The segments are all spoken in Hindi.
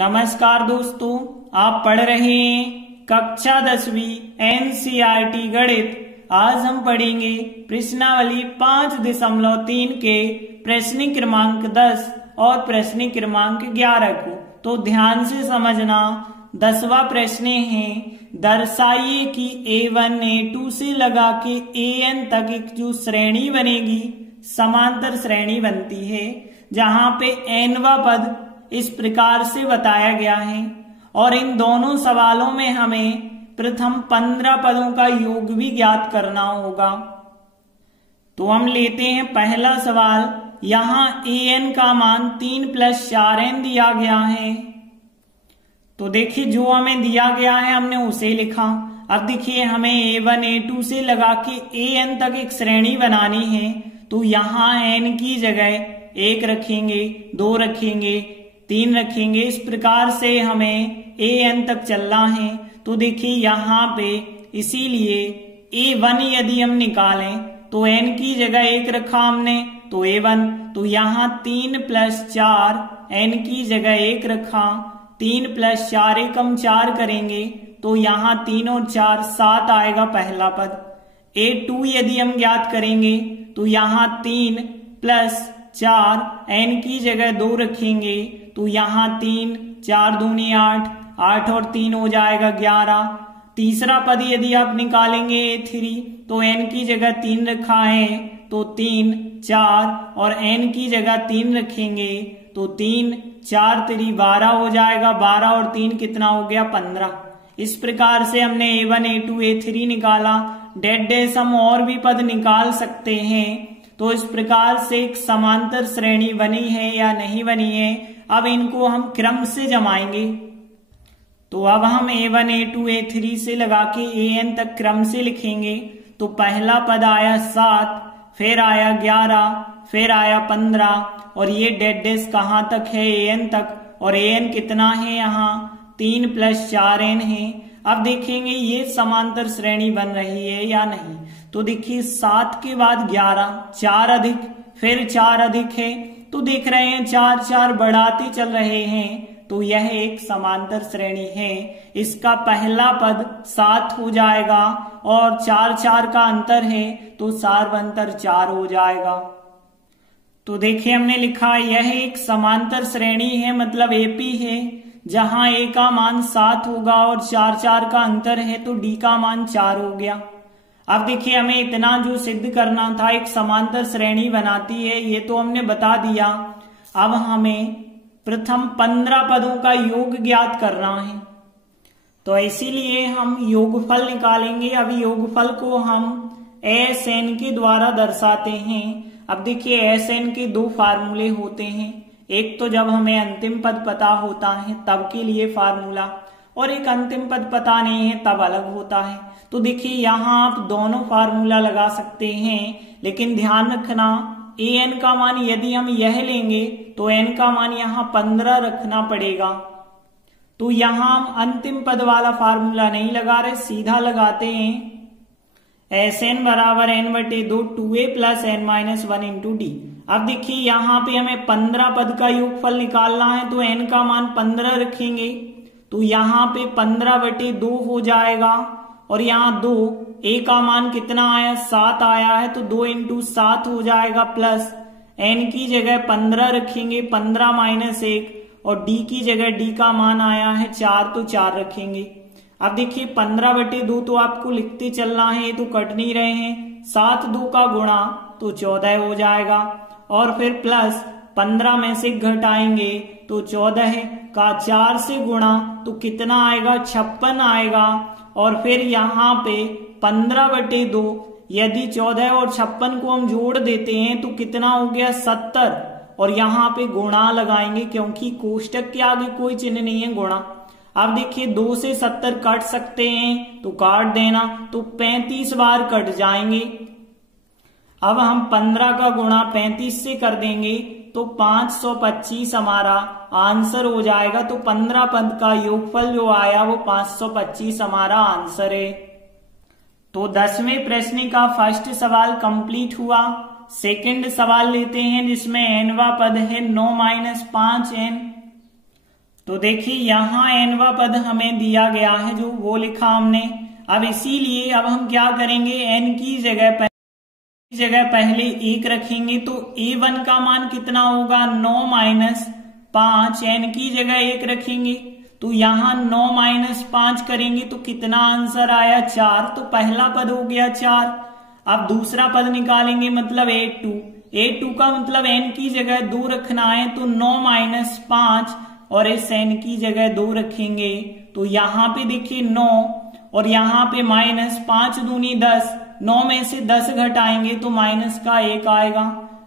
नमस्कार दोस्तों, आप पढ़ रहे हैं कक्षा 10वीं एनसीईआरटी गणित। आज हम पढ़ेंगे प्रश्नावली 5.3 के प्रश्न क्रमांक 10 और प्रश्न क्रमांक 11 को। तो ध्यान से समझना। 10वां प्रश्न है, दर्शाइए कि A1 A2 से लगा के AN तक एक जो श्रेणी बनेगी, समांतर श्रेणी बनती है, जहां पे nवां पद इस प्रकार से बताया गया है। और इन दोनों सवालों में हमें प्रथम 15 पदों का योग भी ज्ञात करना होगा। तो हम लेते हैं पहला सवाल। यहां an का मान 3 + 4n दिया गया है। तो देखिए, जो हमें दिया गया है हमने उसे लिखा। अब देखिए, हमें A1 A2 से लगा के AN तक एक श्रेणी बनानी है। तो यहां n की जगह 1 रखेंगे, 2 रखेंगे, 3 रखेंगे। इस प्रकार से हमें AN तक चलना है। तो देखिए यहाँ पे, इसीलिए A1 यदि हम निकालें तो n की जगह 1 रखा हमने, तो A1। तो यहाँ 3 + 4, n की जगह 1 रखा, 3 + 4 एकम 4 करेंगे, तो यहाँ 3 और 4 7 आएगा पहला पद। A2 यदि हम ज्ञात करेंगे तो यहाँ 3 + 4, n की जगह 2 रखेंगे, तो यहाँ 3 4 दूनी 8, 8 और 3 हो जाएगा 11। तीसरा पद यदि आप निकालेंगे A3, तो n की जगह 3 रखा है, तो 3 4 और n की जगह 3 रखेंगे, तो 3 4 3 12 हो जाएगा। 12 और 3 कितना हो गया? 15। इस प्रकार से हमने A1 A2 A3 निकाला। डैश हम और भी पद निकाल सकते हैं। तो इस प्रकार से एक समांतर श्रेणी बनी है या नहीं बनी है, अब इनको हम क्रम से जमाएंगे। तो अब हम A1 A2 A3 से लगा के AN तक क्रम से लिखेंगे। तो पहला पद आया 7, फिर आया 11, फिर आया 15, और ये डैश कहाँ तक है? AN तक। और AN कितना है? यहाँ 3 + 4n है। अब देखेंगे ये समांतर श्रेणी बन रही है या नहीं। तो देखिए, 7 के बाद 11, 4 अधिक, फिर 4 अधिक है, तो देख रहे हैं 4 4 बढ़ाते चल रहे हैं। तो यह एक समांतर श्रेणी है। इसका पहला पद 7 हो जाएगा, और 4 4 का अंतर है, तो सार्वंतर 4 हो जाएगा। तो देखिए, हमने लिखा यह एक समांतर श्रेणी है, मतलब AP है, जहां A का मान 7 होगा और 4 4 का अंतर है, तो D का मान 4 हो गया। अब देखिए, हमें इतना जो सिद्ध करना था, एक समांतर श्रेणी बनाती है, ये तो हमने बता दिया। अब हमें प्रथम 15 पदों का योग ज्ञात करना है। तो इसीलिए हम योगफल निकालेंगे। अब योगफल को हम SN के द्वारा दर्शाते हैं। अब देखिए, SN के 2 फार्मूले होते हैं। एक तो जब हमें अंतिम पद पता होता है तब के लिए फार्मूला, और एक अंतिम पद पता नहीं है तब अलग होता है। तो देखिए, यहाँ आप दोनों फार्मूला लगा सकते हैं, लेकिन ध्यान रखना, AN का मान यदि हम यह लेंगे तो n का मान यहाँ 15 रखना पड़ेगा। तो यहाँ हम अंतिम पद वाला फार्मूला नहीं लगा रहे, सीधा लगाते हैं SN = n/2 2a + n - 1 × D। अब देखिए, यहाँ पे हमें 15 पद का योगफल निकालना है, तो n का मान 15 रखेंगे, तो यहाँ पे 15/2 हो जाएगा। और यहाँ 2, A का मान कितना आया? 7 आया है, तो 2 × 7 हो जाएगा, प्लस n की जगह 15 रखेंगे, 15 - 1, और D की जगह D का मान आया है 4, तो 4 रखेंगे। अब देखिए, 15/2 तो आपको लिखते चलना है, ये तो कट नहीं रहे हैं। 7 2 का गुणा तो 14 हो जाएगा, और फिर प्लस 15 में से घटाएंगे तो 14 का 4 से गुणा तो कितना आएगा? 56 आएगा। और फिर यहाँ पे 15/2, यदि 14 और 56 को हम जोड़ देते हैं तो कितना हो गया? 70। और यहाँ पे गुणा लगाएंगे, क्योंकि कोष्टक के आगे कोई चिन्ह नहीं है, गुणा। अब देखिए, 2 से 70 काट सकते हैं, तो काट देना, तो 35 बार कट जाएंगे। अब हम 15 का गुणा 35 से कर देंगे, तो 525 हमारा आंसर हो जाएगा। तो 15 पद का योगफल जो आया वो 525 हमारा आंसर है। तो 10वें प्रश्न का फर्स्ट सवाल कंप्लीट हुआ। सेकंड सवाल लेते हैं, जिसमें nवां पद है 9 - 5n। तो देखिए यहाँ nवा पद हमें दिया गया है जो वो लिखा हमने। अब इसीलिए अब हम क्या करेंगे, n की जगह पहले 1 रखेंगे तो a1 का मान कितना होगा 9 माइनस 5, n की जगह 1 रखेंगे तो यहाँ 9 माइनस 5 करेंगे तो कितना आंसर आया 4, तो पहला पद हो गया 4। अब दूसरा पद निकालेंगे मतलब a2 का मतलब n की जगह 2 रखना है तो 9 माइनस 5 और इस n की जगह 2 रखेंगे तो यहाँ पे देखिए 9 और यहाँ पे माइनस 5 दूनी 10, 9 में से 10 घटाएंगे तो माइनस का 1 आएगा।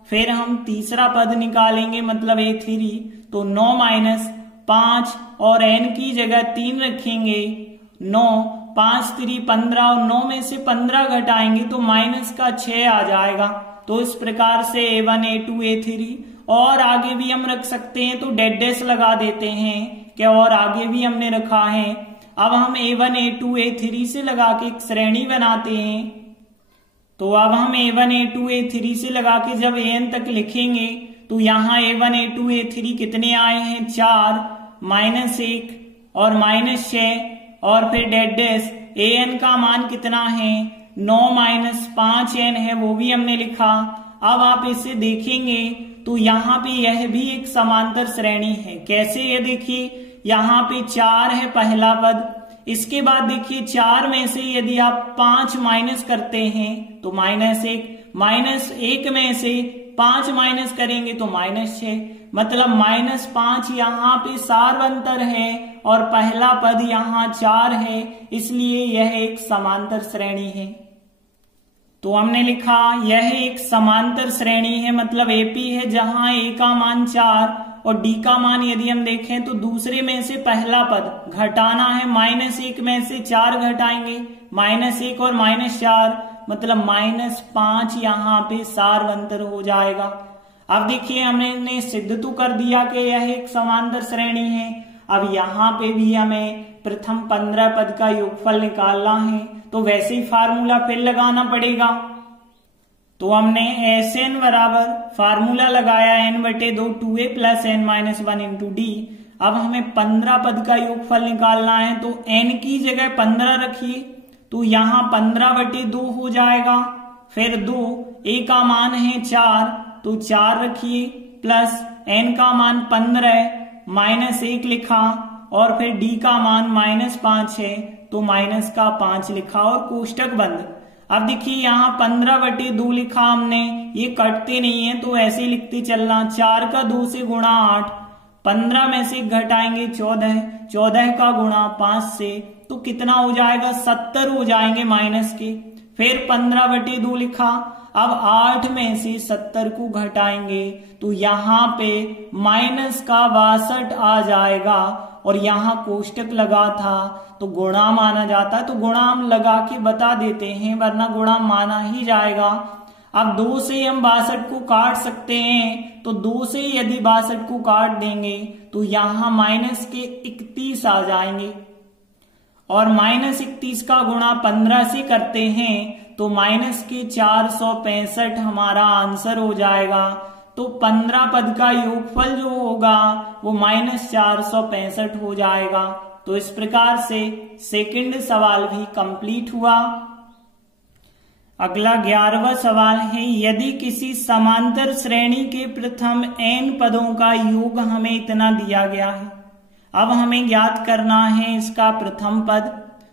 फिर हम तीसरा पद निकालेंगे मतलब a3 तो 9 माइनस 5 और n की जगह 3 रखेंगे, 9 5 3 15 और 9 में से 15 घटाएंगे तो माइनस का 6 आ जाएगा। तो इस प्रकार से a1 a2 a3 और आगे भी हम रख सकते हैं तो डेड डैश लगा देते हैं क्या, और आगे भी हमने रखा है। अब हम a1 a2 a3 से लगा के एक श्रेणी बनाते हैं। तो अब हम a1 a2 a3 से लगा के जब an तक लिखेंगे तो यहाँ a1 a2 a3 कितने आए हैं 4 माइनस 1 और माइनस 6 और फिर डेड डैश an का मान कितना है 9 माइनस 5n है वो भी हमने लिखा। अब आप इसे देखेंगे तो यहाँ पे यह भी एक समांतर श्रेणी है। कैसे, ये देखिए यहाँ पे 4 है पहला पद, इसके बाद देखिए 4 में से यदि आप 5 माइनस करते हैं तो माइनस 1 में से 5 माइनस करेंगे तो माइनस 6, मतलब माइनस 5 यहाँ पे सार्वंतर है और पहला पद यहाँ 4 है, इसलिए यह एक समांतर श्रेणी है। तो हमने लिखा यह एक समांतर श्रेणी है, मतलब एपी है जहां a का मान 4 और d का मान यदि हम देखें तो दूसरे में से पहला पद घटाना है, माइनस 1 में से 4 घटाएंगे, माइनस 1 और माइनस 4 मतलब माइनस 5 यहाँ पे सार्वंतर हो जाएगा। अब देखिए हमने सिद्ध तो कर दिया कि यह एक समांतर श्रेणी है। अब यहाँ पे भी हमें प्रथम 15 पद का योगफल निकालना है तो वैसे ही फार्मूला फिर लगाना पड़ेगा। तो हमने Sn बराबर फार्मूला लगाया n/2 2a plus n minus 1 into D. अब हमें 15 पद का योगफल निकालना है तो n की जगह 15 रखिए तो यहाँ 15/2 हो जाएगा। फिर 2 a का मान है 4 तो 4 रखिए प्लस n का मान 15 माइनस 1 लिखा और फिर d का मान माइनस 5 है तो माइनस का 5 लिखा और कोष्टक बंद। अब देखिए यहाँ 15/2 लिखा हमने, ये कटते नहीं है तो ऐसे लिखते चलना। 4 का 2 से गुणा 8, 15 में से घटाएंगे 14, 14 का गुणा 5 से तो कितना हो जाएगा 70 हो जाएंगे माइनस के। फिर 15/2 लिखा, अब 8 में से 70 को घटाएंगे तो यहाँ पे माइनस का 62 आ जाएगा और यहाँ कोष्टक लगा था तो गुणा माना जाता है, तो गुणा हम लगा के बता देते हैं वरना गुणा माना ही जाएगा। अब 2 से हम 62 को काट सकते हैं तो 2 से यदि 62 को काट देंगे तो यहाँ माइनस के 31 आ जाएंगे और माइनस 31 का गुणा 15 से करते हैं तो माइनस के 465 हमारा आंसर हो जाएगा। तो 15 पद का योगफल जो होगा वो माइनस 465 हो जाएगा। तो इस प्रकार से सेकंड सवाल भी कंप्लीट हुआ। अगला 11वां सवाल है, यदि किसी समांतर श्रेणी के प्रथम n पदों का योग हमें इतना दिया गया है, अब हमें ज्ञात करना है इसका प्रथम पद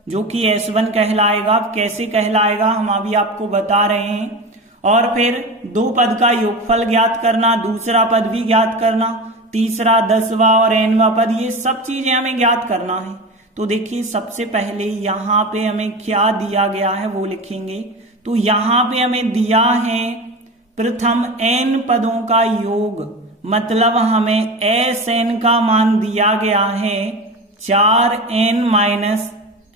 जो कि S1 कहलाएगा। कैसे कहलाएगा हम अभी आपको बता रहे हैं। और फिर 2 पद का योगफल ज्ञात करना, दूसरा पद भी ज्ञात करना, तीसरा 10वां और nवां पद, ये सब चीजें हमें ज्ञात करना है। तो देखिए सबसे पहले यहाँ पे हमें क्या दिया गया है वो लिखेंगे। तो यहाँ पे हमें दिया है प्रथम n पदों का योग, मतलब हमें Sn का मान दिया गया है 4n माइनस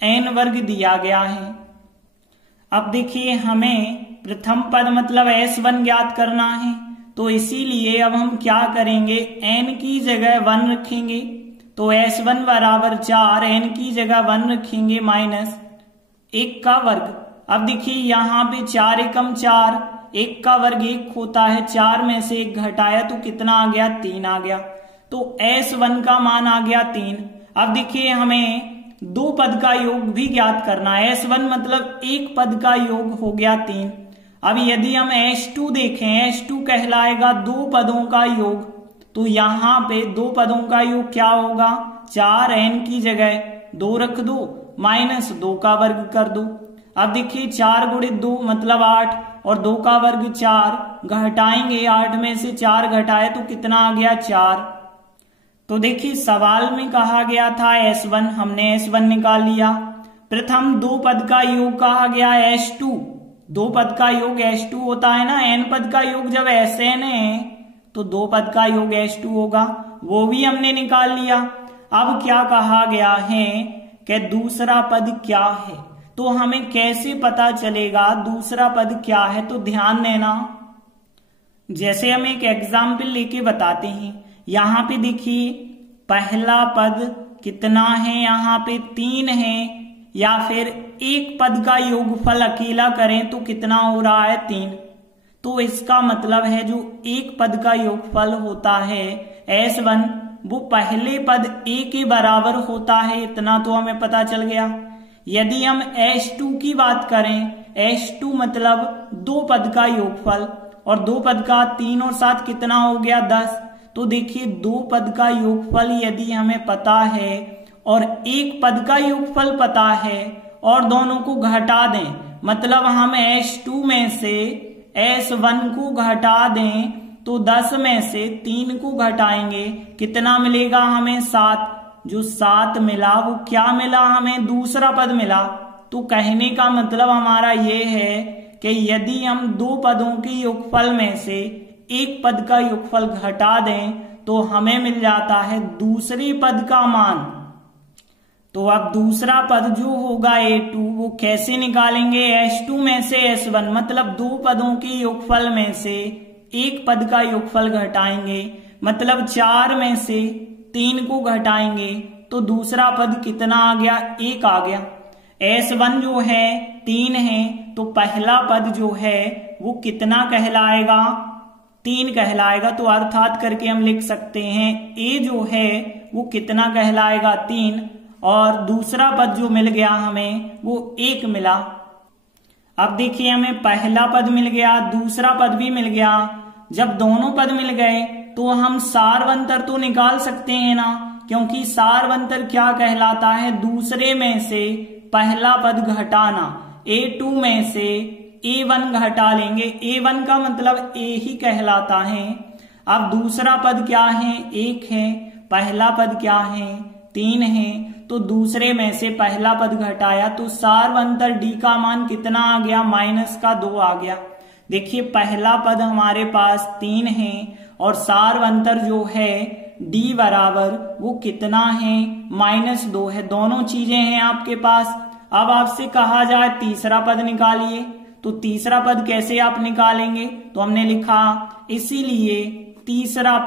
n वर्ग दिया गया है। अब देखिए हमें प्रथम पद मतलब S1 ज्ञात करना है तो इसीलिए अब हम क्या करेंगे, n की जगह 1 रखेंगे तो S1 बराबर 4, n की जगह 1 रखेंगे माइनस 1 का वर्ग। अब देखिए यहाँ पे 4 एकम 4, 1 का वर्ग 1 होता है, 4 में से 1 घटाया तो कितना आ गया 3 आ गया। तो S1 का मान आ गया 3। अब देखिए हमें दो पद का योग भी ज्ञात करना है। S1 मतलब एक पद का योग हो गया 3। अब यदि हम S2 देखें, S2 कहलाएगा दो पदों का योग। तो यहां पे दो पदों का योग क्या होगा, 4n की जगह 2 रख दो, -2 का वर्ग कर दो। अब देखिए 4 × 2 मतलब 8 और 2 का वर्ग 4, घटाएंगे 8 में से 4 घटाए तो कितना आ गया 4। तो देखिए सवाल में कहा गया था S1, हमने S1 निकाल लिया। प्रथम दो पद का योग कहा गया S2, दो पद का योग S2 होता है ना, n पद का योग जब Sn है तो दो पद का योग S2 होगा, वो भी हमने निकाल लिया। अब क्या कहा गया है कि दूसरा पद क्या है, तो हमें कैसे पता चलेगा दूसरा पद क्या है। तो ध्यान देना, जैसे हम एक एग्जाम्पल लेके बताते हैं। यहां पे देखिए पहला पद कितना है, यहाँ पे 3 है, या फिर एक पद का योगफल अकेला करें तो कितना हो रहा है 3। तो इसका मतलब है जो एक पद का योगफल होता है S1 वो पहले पद a के बराबर होता है, इतना तो हमें पता चल गया। यदि हम S2 की बात करें, S2 मतलब दो पद का योगफल, और दो पद का 3 और 7 कितना हो गया 10। तो देखिए दो पद का योगफल यदि हमें पता है और एक पद का योगफल पता है और दोनों को घटा दें, मतलब हम S2 में से S1 को घटा दें तो 10 में से 3 को घटाएंगे, कितना मिलेगा हमें 7। जो 7 मिला वो क्या मिला, हमें दूसरा पद मिला। तो कहने का मतलब हमारा ये है कि यदि हम दो पदों के योगफल में से एक पद का योगफल घटा दें तो हमें मिल जाता है दूसरे पद का मान। तो अब दूसरा पद जो होगा A2 वो कैसे निकालेंगे, S2 में से S1 मतलब दो पदों के योगफल में से एक पद का योगफल घटाएंगे, मतलब 4 में से 3 को घटाएंगे तो दूसरा पद कितना आ गया, 1 आ गया। S1 जो है 3 है, तो पहला पद जो है वो कितना कहलाएगा, 3 कहलाएगा। तो अर्थात करके हम लिख सकते हैं A जो है वो कितना कहलाएगा 3, और दूसरा पद जो मिल गया हमें वो 1 मिला। अब देखिए हमें पहला पद मिल गया, दूसरा पद भी मिल गया। जब दोनों पद मिल गए तो हम सारवंतर तो निकाल सकते हैं ना, क्योंकि सारवंतर क्या कहलाता है, दूसरे में से पहला पद घटाना। A2 में से A1 घटा लेंगे, A1 का मतलब A ही कहलाता है। अब दूसरा पद क्या है, 1 है, पहला पद क्या है 3 है, तो दूसरे में से पहला पद घटाया तो सारवंतर D का मान कितना आ गया, -2 आ गया। देखिए पहला पद हमारे पास 3 है और सारवंतर जो है D बराबर वो कितना है, -2 है। दोनों चीजें हैं आपके पास। अब आपसे कहा जाए तीसरा पद निकालिए, तो तीसरा पद कैसे आप निकालेंगे, तो हमने लिखा इसीलिए तीसरा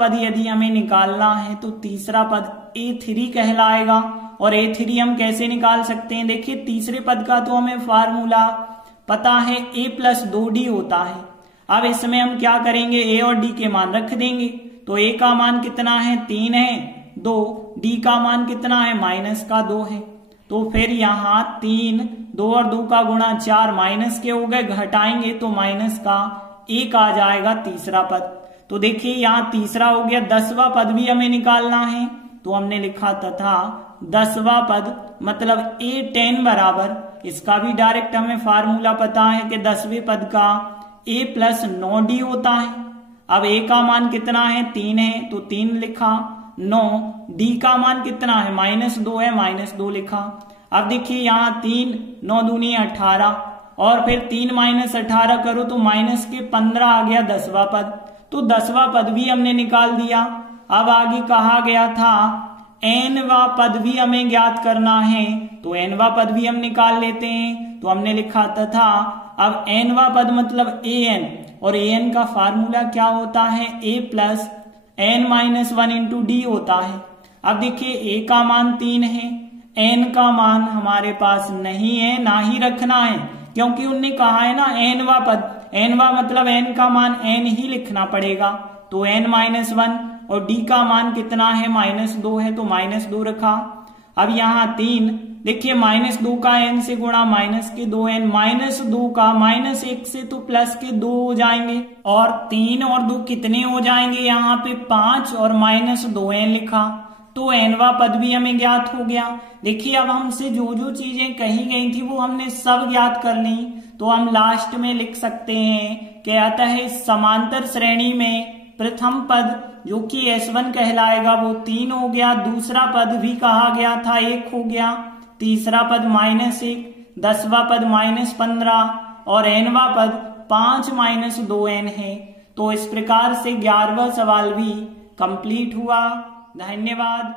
पद यदि हमें निकालना है तो तीसरा पद A3 कहलाएगा। और A3 हम कैसे निकाल सकते हैं, देखिए तीसरे पद का तो हमें फार्मूला पता है, A + 2D होता है। अब इसमें हम क्या करेंगे, A और D के मान रख देंगे। तो A का मान कितना है, 3 है, 2, D का मान कितना है, -2 है। तो फिर यहाँ 3, 2 और 2 का गुणा 4, माइनस के हो गए, घटाएंगे तो -1 आ जाएगा तीसरा पद। तो देखिए यहाँ तीसरा हो गया। 10वां पद भी हमें निकालना है, तो हमने लिखा तथा 10वां पद मतलब A10 बराबर, इसका भी डायरेक्ट हमें फार्मूला पता है कि 10वें पद का A + 9D होता है। अब A का मान कितना है, 3 है, तो 3 लिखा, 9, D का मान कितना है, -2 है, -2 लिखा। अब देखिए यहाँ 3, 9 दूनी 18, और फिर 3 - 18 करो तो -15 आ गया 10वां पद। तो 10वां पद भी हमने निकाल दिया। अब आगे कहा गया था nवां पद भी हमें ज्ञात करना है, तो nवां पद भी हम निकाल लेते हैं। तो हमने लिखा तथा अब nवां पद मतलब an, और an का फार्मूला क्या होता है, A + n-1 × D होता है। अब देखिए A का मान 3 है, n का मान हमारे पास नहीं है, ना ही रखना है, क्योंकि उनने कहा है ना nवां पद, nवां मतलब n का मान n ही लिखना पड़ेगा। तो n-1 और डी का मान कितना है -2 है तो -2 रखा। अब यहाँ 3 देखिए -2 का n से गुणा -2n, -2 का -1 से तो +2 हो जाएंगे और 3 और 2 कितने हो जाएंगे, यहाँ पे 5 और -2n लिखा तो nवा पद भी हमें ज्ञात हो गया। देखिए अब हमसे जो जो चीजें कही गई थी वो हमने सब ज्ञात कर ली, तो हम लास्ट में लिख सकते हैं कि अतः इस समांतर श्रेणी में प्रथम पद जो कि S1 कहलाएगा वो 3 हो गया, दूसरा पद भी कहा गया था 1 हो गया, तीसरा पद -1, 10वां पद -15 और nवा पद 5 -2n है। तो इस प्रकार से 11वां सवाल भी कंप्लीट हुआ। धन्यवाद।